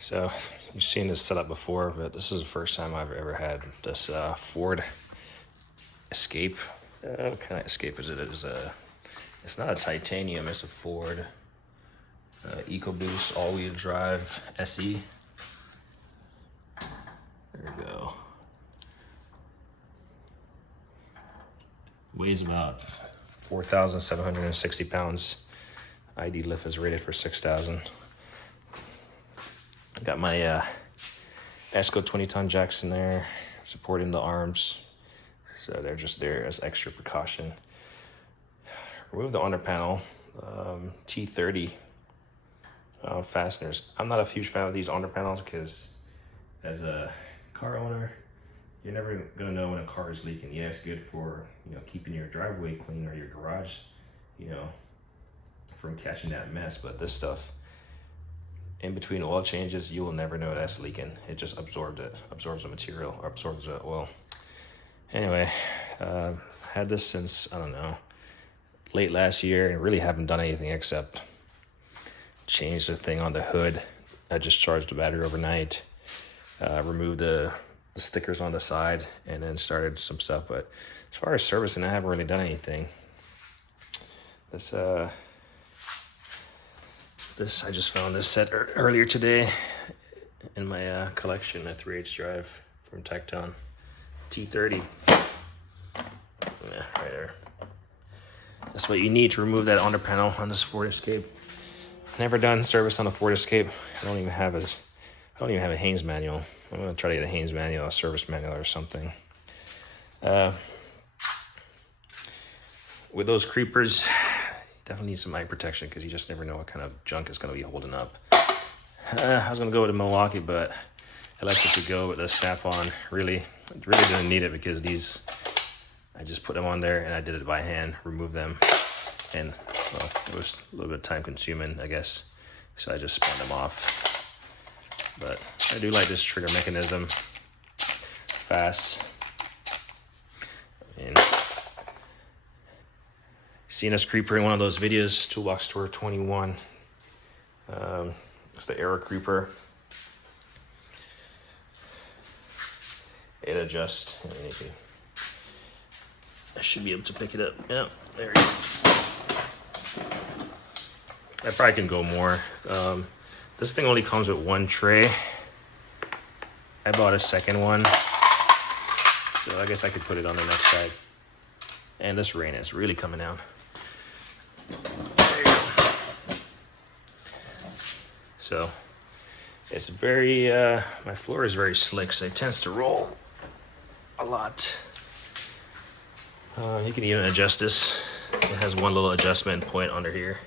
So you've seen this setup before, but this is the first time I've ever had this Ford Escape. What kind of Escape is it? It's not a titanium, it's a Ford EcoBoost all-wheel drive SE. There we go. Weighs about 4,760 pounds. ID lift is rated for 6,000. Got my ESCO 20-ton jacks in there, supporting the arms. So they're just there as extra precaution. Remove the under panel, T30 fasteners. I'm not a huge fan of these under panels because as a car owner, you're never gonna know when a car is leaking. Yeah, it's good for, keeping your driveway clean or your garage, from catching that mess. But this stuff, in between oil changes, you will never know that's leaking. It just absorbs the material, or absorbs the oil. Anyway, had this since, I don't know, late last year, and really haven't done anything except change the thing on the hood. I just charged the battery overnight, removed the stickers on the side, and then started some stuff. But as far as servicing, I haven't really done anything. This I just found this set earlier today in my collection, a 3/8 drive from Tecton T30. Yeah, right there. That's what you need to remove that under panel on this Ford Escape. Never done service on a Ford Escape. I don't even have a Haynes manual. I'm gonna try to get a Haynes manual, a service manual or something. With those creepers, definitely need some eye protection because you just never know what kind of junk is going to be holding up. I was going to go with a Milwaukee, but I like it to go with a Snap-on. Really didn't need it because these, I just put them on there and I did it by hand, remove them. And well, it was a little bit time consuming, I guess. So I just spun them off. But I do like this trigger mechanism. Fast. And seen this creeper in one of those videos, Toolbox Tour 21. It's the Aero Creeper. It adjusts. I should be able to pick it up. Yeah, there you go. I probably can go more. This thing only comes with one tray. I bought a second one, so I guess I could put it on the next side. And this rain is really coming down. There you go. So it's very, my floor is very slick, so it tends to roll a lot. You can even adjust this. It has one little adjustment point under here.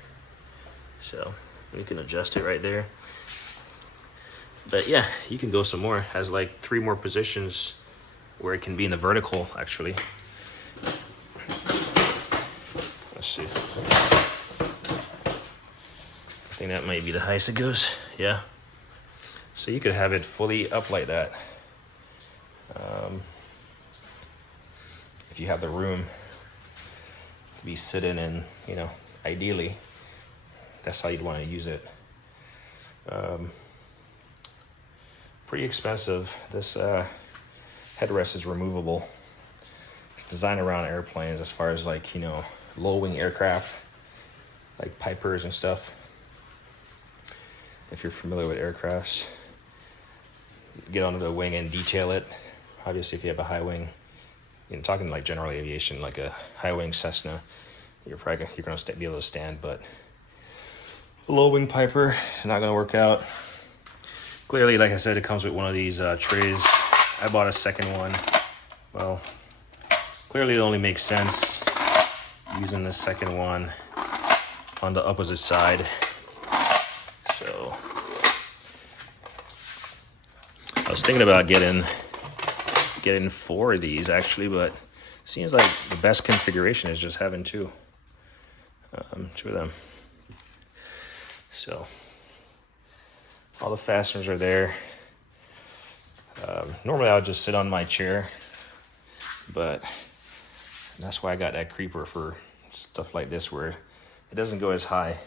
So you can adjust it right there. But yeah, you can go some more. It has like 3 more positions where it can be in the vertical, actually. Let's see. I think that might be the highest it goes. Yeah. So you could have it fully up like that. If you have the room to be sitting in, ideally, that's how you'd want to use it. Pretty expensive. This headrest is removable. It's designed around airplanes as far as like, low wing aircraft, like Pipers and stuff. If you're familiar with aircrafts, get onto the wing and detail it. Obviously, if you have a high wing, talking like general aviation, like a high wing Cessna, you're going to be able to stand, but a low wing Piper is not going to work out. Clearly, like I said, it comes with one of these trays. I bought a second one. Well, clearly it only makes sense using the second one on the opposite side. So I was thinking about getting 4 of these actually, but it seems like the best configuration is just having 2 of them. So all the fasteners are there. Normally I would just sit on my chair, but that's why I got that creeper for stuff like this where it doesn't go as high.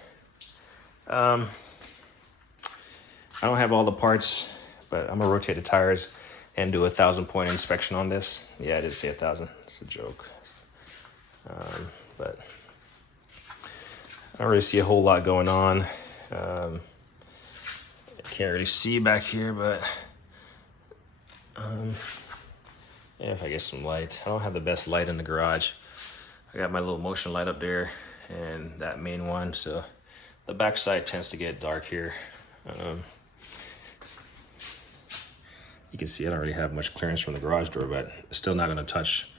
I don't have all the parts, but I'm gonna rotate the tires and do a 1,000-point inspection on this. Yeah, I did say 1,000. It's a joke. But I don't really see a whole lot going on. I can't really see back here, but yeah, if I get some light. I don't have the best light in the garage. I got my little motion light up there and that main one, so the back side tends to get dark here. You can see I don't really have much clearance from the garage door, but it's still not going to touch.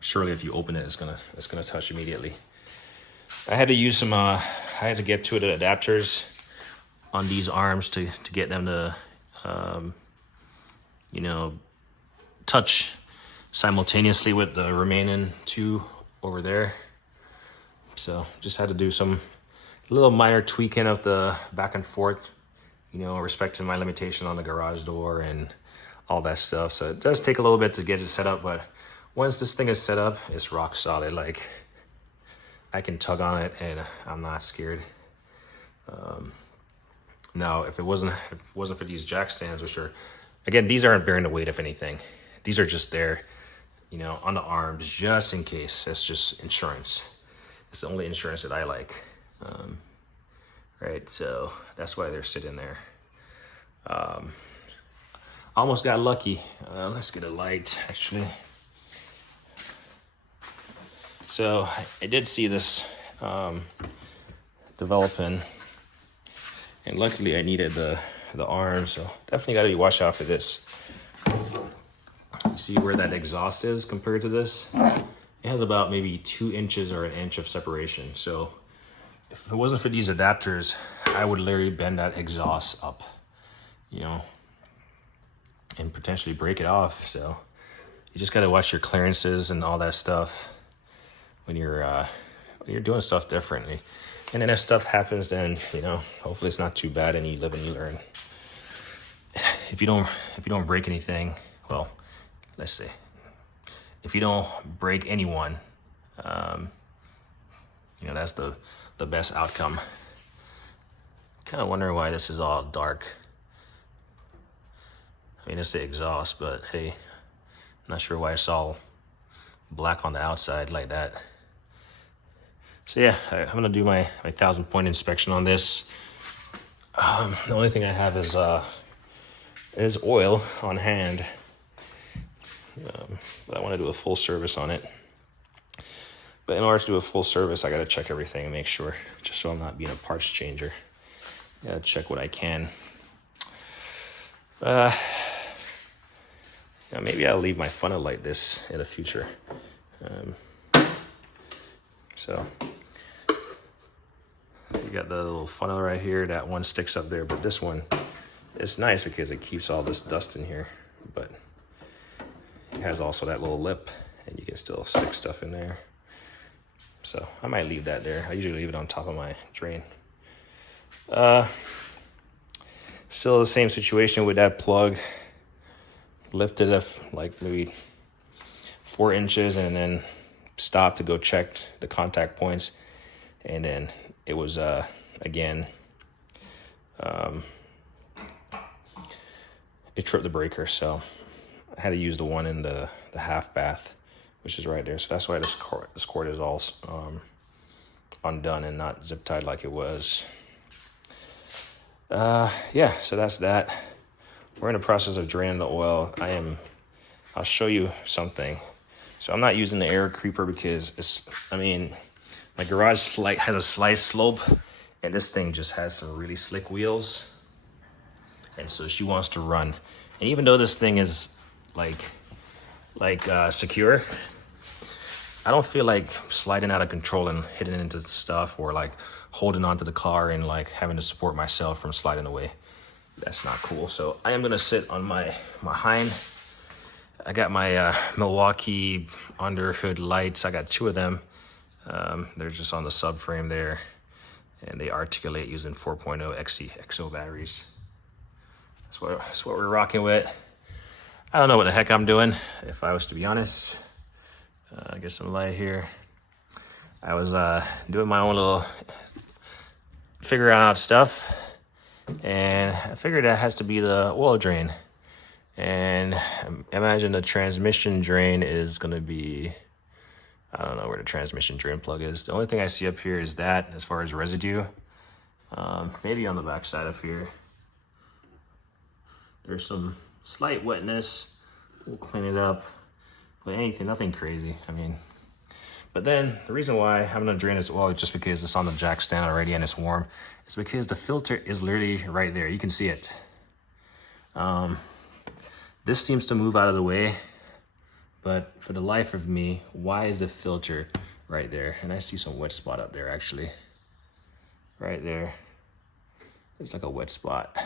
Surely if you open it, it's gonna touch immediately. I had to use some I had to get two of the adapters on these arms to get them to you know, touch simultaneously with the remaining two over there. So just had to do some little minor tweaking of the back and forth, you know, respecting my limitation on the garage door and all that stuff. So it does take a little bit to get it set up, but once this thing is set up, it's rock solid. Like, I can tug on it and I'm not scared. Now, if it wasn't for these jack stands, which are, again, these aren't bearing the weight of anything. These are just there, you know, on the arms, just in case. That's just insurance. It's the only insurance that I like. Right, so that's why they're sitting there. Almost got lucky. Let's get a light, actually. So I did see this developing, and luckily I needed the arm, so definitely got to be watch out for this. You see where that exhaust is compared to this? It has about maybe 2 inches or 1 inch of separation. So if it wasn't for these adapters, I would literally bend that exhaust up, you know, and potentially break it off. So you just got to watch your clearances and all that stuff when you're doing stuff differently. And then if stuff happens, then, you know, hopefully it's not too bad and you live and you learn. If you don't break anything, well, let's say, if you don't break anyone, you know, that's the best outcome. Kind of wondering why this is all dark. I mean, it's the exhaust, but hey, I'm not sure why it's all black on the outside like that. So yeah, I'm gonna do my 1,000-point inspection on this. The only thing I have is oil on hand. But I want to do a full service on it. But in order to do a full service, I got to check everything and make sure, just so I'm not being a parts changer. I got to check what I can. Yeah, maybe I'll leave my funnel like this in the future. So you got the little funnel right here. That one sticks up there, but this one, it's nice because it keeps all this dust in here. But it has also that little lip, and you can still stick stuff in there. So I might leave that there. I usually leave it on top of my drain. Still the same situation with that plug. Lifted it like maybe 4 inches and then stopped to go check the contact points. And then it was, again, it tripped the breaker. So I had to use the one in the half bath, which is right there. So that's why this cord is all undone and not zip tied like it was. Yeah, so that's that. We're in the process of draining the oil. I'll show you something. So I'm not using the air creeper because my garage has a slight slope, and this thing just has some really slick wheels. And so she wants to run. And even though this thing is secure, I don't feel like sliding out of control and hitting into stuff, or like holding onto the car and like having to support myself from sliding away. That's not cool. So I am gonna sit on my hind. I got my Milwaukee underhood lights. I got 2 of them. They're just on the subframe there, and they articulate using 4.0 XO batteries. That's what we're rocking with. I don't know what the heck I'm doing, if I was to be honest. Get some light here. I was doing my own little figuring out stuff, and I figured that has to be the oil drain. And imagine the transmission drain is gonna be, I don't know where the transmission drain plug is. The only thing I see up here is that as far as residue. Maybe on the back side up here. There's some slight wetness. We'll clean it up. But nothing crazy. I mean, but then the reason why I'm gonna drain this oil just because it's on the jack stand already and it's warm, is because the filter is literally right there. You can see it. This seems to move out of the way, but for the life of me, why is the filter right there? And I see some wet spot up there actually. Right there. There's like a wet spot.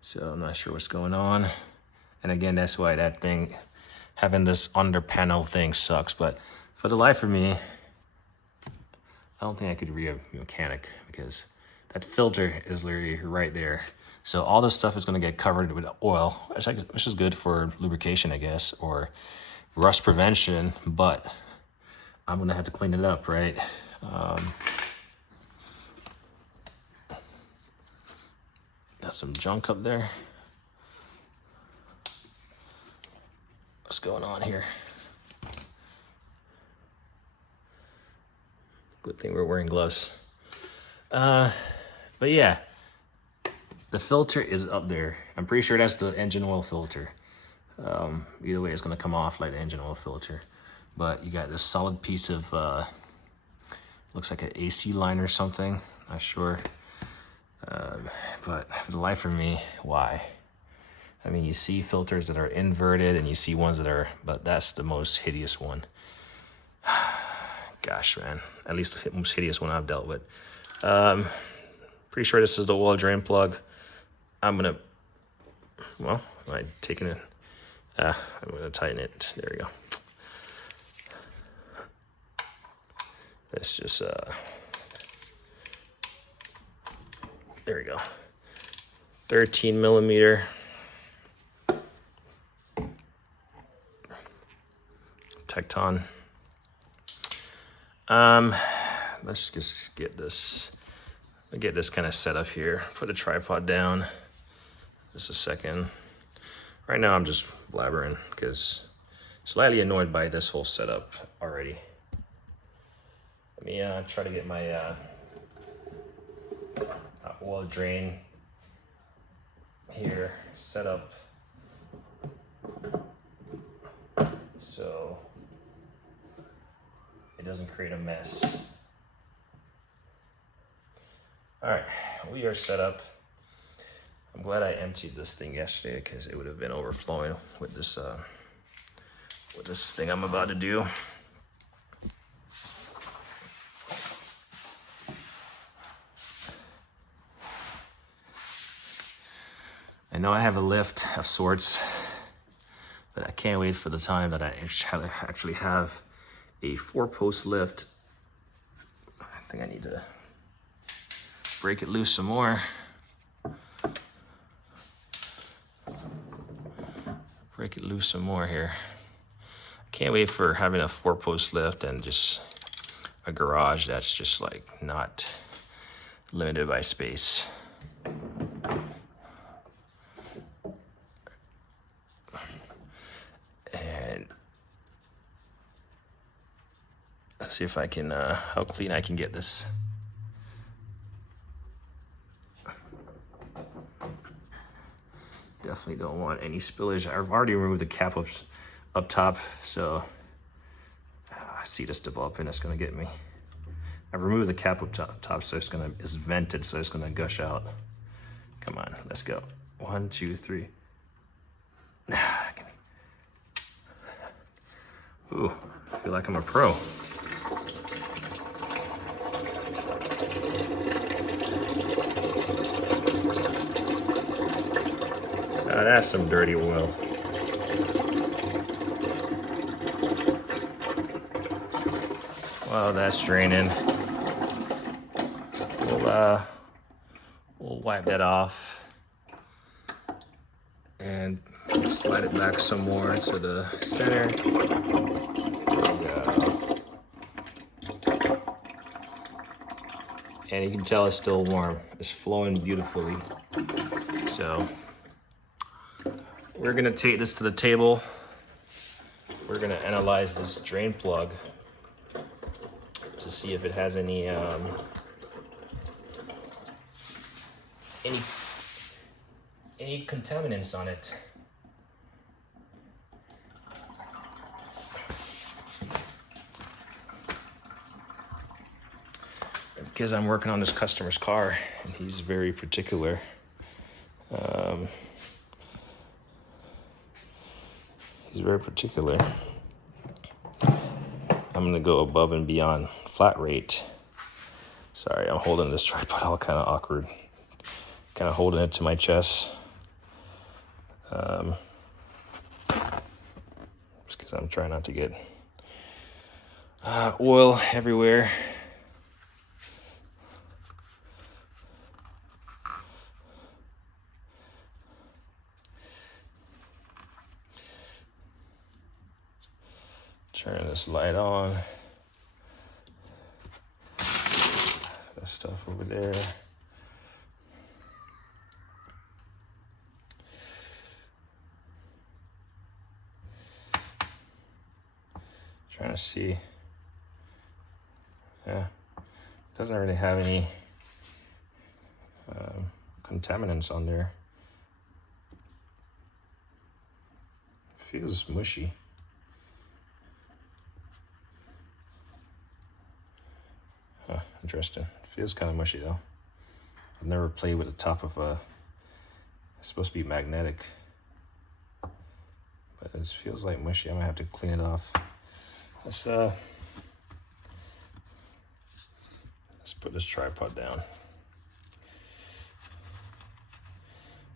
So I'm not sure what's going on. And again, that's why that thing, having this under panel thing sucks. But for the life of me, I don't think I could be a mechanic because that filter is literally right there. So all this stuff is gonna get covered with oil, which is good for lubrication, I guess, or rust prevention, but I'm gonna have to clean it up, right? Got some junk up there. What's going on here? Good thing we're wearing gloves. But yeah, the filter is up there. I'm pretty sure that's the engine oil filter. Either way, it's gonna come off like the engine oil filter. But you got this solid piece of, looks like an AC line or something, not sure. But for the life of me, why? I mean, you see filters that are inverted and you see ones that are, but that's the most hideous one. Gosh, man, at least the most hideous one I've dealt with. Pretty sure this is the oil drain plug. I'm gonna, well, am I taking it? I'm gonna tighten it. There we go. Let's just, there we go. 13 millimeter. Tecton. Let's just get this kind of set up here. Put the tripod down. Just a second. Right now I'm just blabbering because slightly annoyed by this whole setup already. Let me try to get my oil drain here set up so it doesn't create a mess. All right, we are set up. I'm glad I emptied this thing yesterday because it would have been overflowing with this thing I'm about to do. I know I have a lift of sorts, but I can't wait for the time that I actually have a 4-post lift. I think I need to break it loose some more. Break it loose some more here. I can't wait for having a 4-post lift and just a garage that's just like not limited by space. And let's see if I can, how clean I can get this. Definitely don't want any spillage. I've already removed the cap up top, so I see this developing. It's gonna get me. I've removed the cap up top, so it's vented, so it's gonna gush out. Come on, let's go. 1, 2, 3. Ooh, I feel like I'm a pro. That's some dirty oil. Well, that's draining. We'll wipe that off and slide it back some more to the center. There we go. and you can tell it's still warm. It's flowing beautifully. So we're gonna take this to the table. We're gonna analyze this drain plug to see if it has any contaminants on it. Because I'm working on this customer's car, and he's very particular. He's very particular. I'm gonna go above and beyond flat rate. Sorry, I'm holding this tripod all kind of awkward. Kind of holding it to my chest. Just because I'm trying not to get oil everywhere. Turn this light on. That stuff over there. Trying to see. Yeah, doesn't really have any contaminants on there. Feels mushy. Huh, interesting. Feels kind of mushy though. I've never played with the top of a. It's supposed to be magnetic, but it feels like mushy. I'm gonna have to clean it off. Let's put this tripod down.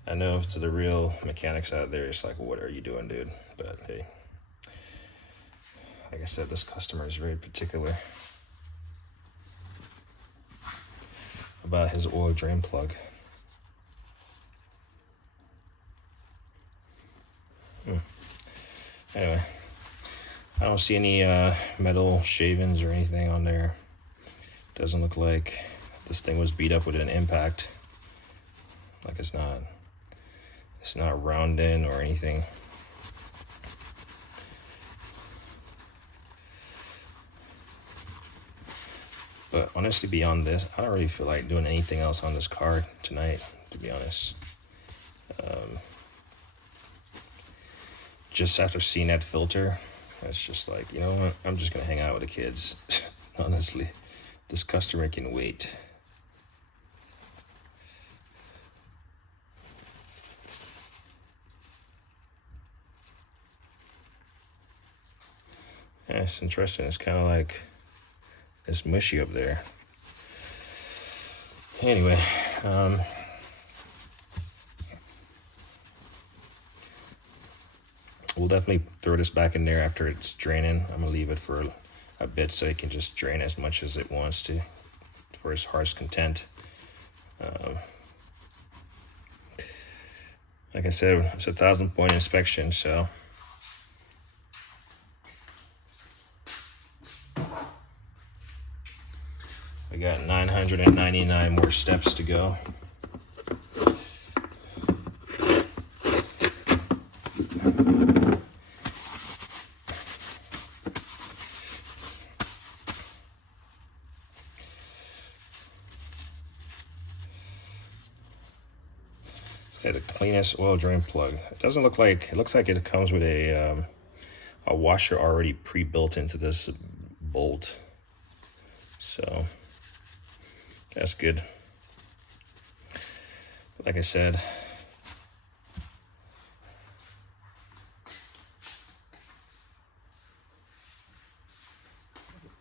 I know to the real mechanics out there, it's like, what are you doing, dude? But hey, like I said, this customer is very particular about his oil drain plug. Anyway, I don't see any metal shavings or anything on there. Doesn't look like this thing was beat up with an impact. Like it's not round in or anything. But honestly, beyond this, I don't really feel like doing anything else on this car tonight, to be honest. Just after seeing that filter, it's just like, you know what? I'm just gonna hang out with the kids. Honestly, this customer can wait. Yeah, it's interesting. It's kind of like it's mushy up there. Anyway, we'll definitely throw this back in there after it's draining. I'm gonna leave it for a bit so it can just drain as much as it wants to for its heart's content. Like I said, it's a 1,000-point inspection, so we got 999 more steps to go. The cleanest oil drain plug. It doesn't look like, it looks like it comes with a washer already pre-built into this bolt. So that's good. Like I said,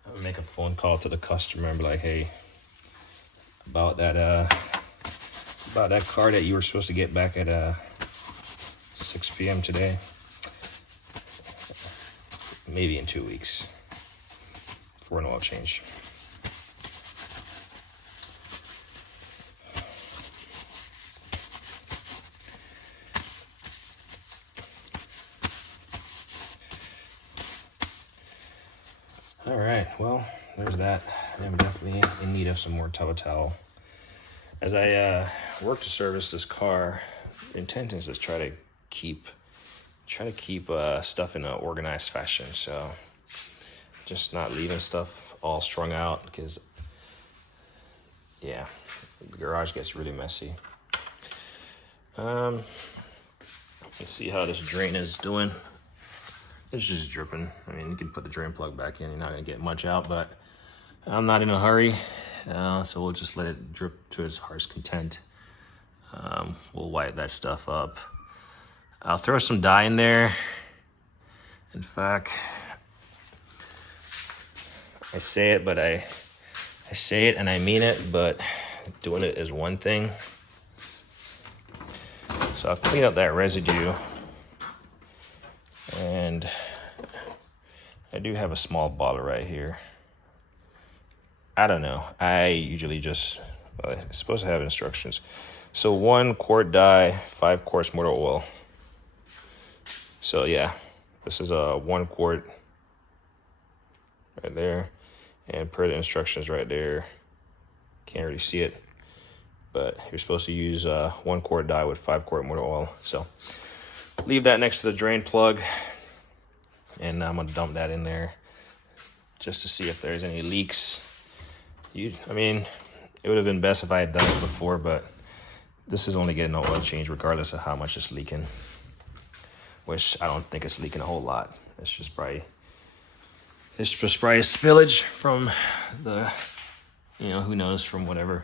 I'll make a phone call to the customer and be like, hey, about that car that you were supposed to get back at 6 p.m. today. Maybe in 2 weeks for an oil change. All right, well, there's that. I'm definitely in need of some more tub towel. As I work to service this car, the intent is to try to keep stuff in an organized fashion. So just not leaving stuff all strung out, because yeah, the garage gets really messy. Let's see how this drain is doing. It's just dripping. I mean, you can put the drain plug back in, you're not gonna get much out, but I'm not in a hurry, so we'll just let it drip to its heart's content. We'll wipe that stuff up. I'll throw some dye in there. In fact, I say it and I mean it, but doing it is one thing. So I'll clean up that residue, and I do have a small bottle right here. I don't know. I usually just, it's supposed to have instructions. So 1 quart dye, 5 quarts motor oil. So yeah, this is a 1 quart right there. And per the instructions right there, can't really see it, but you're supposed to use 1 quart dye with 5 quart motor oil. So leave that next to the drain plug, and I'm gonna dump that in there just to see if there's any leaks. I mean, it would have been best if I had done it before, but this is only getting an oil change regardless of how much it's leaking, which I don't think it's leaking a whole lot. It's just probably a spillage from the, who knows, from whatever.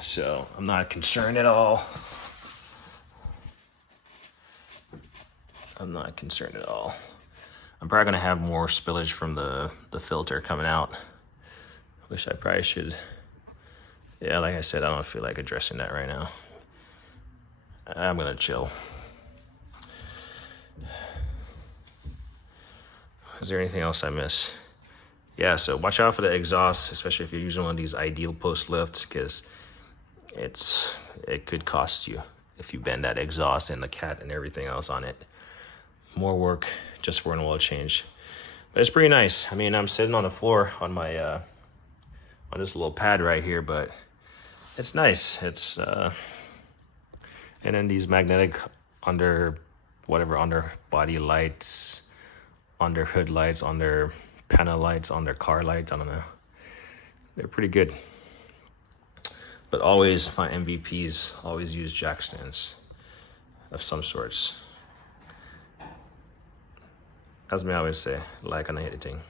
So I'm not concerned at all. I'm probably gonna have more spillage from the filter coming out, which I probably should. Yeah, like I said, I don't feel like addressing that right now. I'm gonna chill. Is there anything else I miss? Yeah, so watch out for the exhaust, especially if you're using one of these Ideal post lifts, because it could cost you if you bend that exhaust and the cat and everything else on it. More work just for an oil change, but it's pretty nice. I mean, I'm sitting on the floor on my on this little pad right here, but it's nice. It's and then these magnetic under body lights, under hood lights, under panel lights, under car lights. I don't know. They're pretty good. But always, my MVPs always use jack stands of some sorts. As me always say, like on the editing.